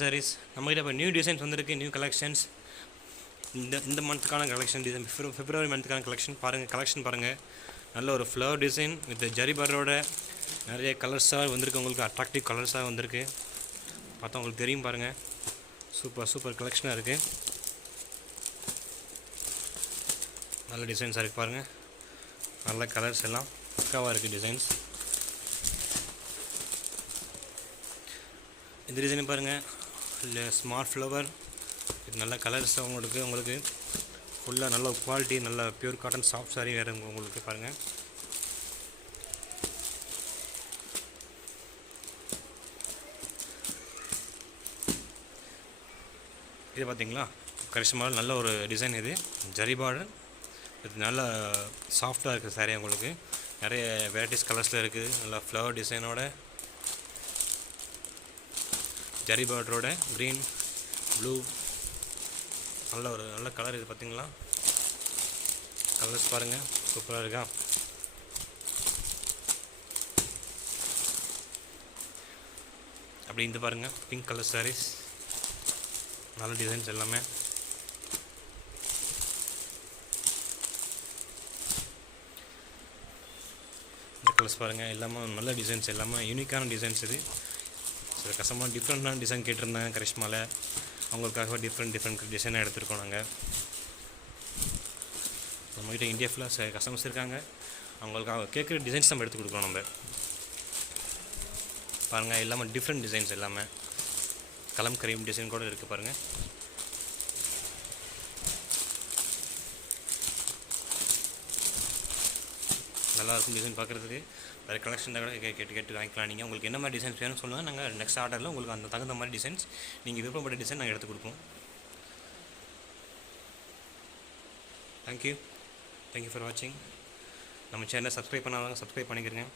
sarees நம்மகிட்ட இப்போ new designs வந்திருக்கு, நியூ கலெக்ஷன்ஸ். இந்த மந்த்துக்கான கலெக்ஷன் டிசைன், பிப்ரவரி மந்த்துக்கான கலெக்ஷன் பாருங்கள். நல்ல ஒரு ஃப்ளவர் டிசைன் வித் ஜரி பார்டரோட நிறைய கலர்ஸாக வந்திருக்கு. உங்களுக்கு அட்ராக்டிவ் கலர்ஸாக வந்திருக்கு. பார்த்தா உங்களுக்கு தெரியும் பாருங்கள். சூப்பர் கலெக்ஷனாக இருக்குது. நல்ல டிசைன்ஸாக இருக்குது பாருங்கள். நல்ல கலர்ஸ் எல்லாம் பக்காவாக இருக்குது டிசைன்ஸ். இந்த டிசைன் பாருங்கள், இல்லை ஸ்மார்ட் ஃப்ளவர், இது நல்ல கலர்ஸ் உங்களுக்கு ஃபுல்லாக நல்ல குவாலிட்டி, நல்ல பியூர் காட்டன் சாஃப்ட் சாரீ வேறு உங்களுக்கு பாருங்கள். இது பார்த்தீங்களா, கரிஷ்மாவில் நல்ல ஒரு டிசைன். இது ஜரி பார்டர், இது நல்ல சாஃப்டாக இருக்குது சாரீ. உங்களுக்கு நிறைய வெரைட்டிஸ் கலர்ஸில் இருக்குது. நல்லா ஃப்ளவர் டிசைனோட ஜரி பார்டரோட க்ரீன் ப்ளூ, நல்ல கலர். இது பார்த்தீங்களா, கலர்ஸ் பாருங்கள், சூப்பராக இருக்கா. அப்படி இந்த பாருங்கள், பிங்க் கலர் சாரீஸ், நல்ல டிசைன்ஸ் எல்லாமே. இந்த கலர்ஸ் பாருங்கள், எல்லாமே நல்ல டிசைன்ஸ், எல்லாமே யூனிக்கான டிசைன்ஸ். இது சில கஸ்டமர் டிஃப்ரெண்ட்டான டிசைன் கேட்டிருந்தாங்க கரிஷ்மாவில். அவங்களுக்காக டிஃப்ரெண்ட் டிசைனாக எடுத்துருக்கோம் நாங்கள். நம்மகிட்ட இந்தியா ஃபுல்லாக கஸ்டமர்ஸ் இருக்காங்க. அவங்களுக்காக கேட்குற டிசைன்ஸ் நம்ம எடுத்து கொடுக்குறோம். நம்ம பாருங்கள், எல்லாமே டிஃப்ரெண்ட் டிசைன்ஸ், எல்லாமே கலம் கரீம் டிசைன் கூட இருக்குது பாருங்கள். நல்லாயிருக்கும் டிசைன் பார்க்குறதுக்கு. வேறு கலெக்ஷன் கூட கேட்டு வாங்கிக்கலாம். நீங்கள் உங்களுக்கு என்ன மாதிரி டிசைன்ஸ் வேணும்னு சொல்லுங்கள். நாங்கள் நெக்ஸ்ட் ஆர்டரில் உங்களுக்கு அந்த தகுந்த மாதிரி டிசைன்ஸ், நீங்கள் விருப்பப்பட்ட டிசைன் நாங்கள் எடுத்து கொடுப்போம். தேங்க்யூ ஃபார் வாட்சிங். நம்ம சேனலை சப்ஸ்கிரைப் பண்ணாதவங்க சப்ஸ்கிரைப் பண்ணிக்கிறேங்க.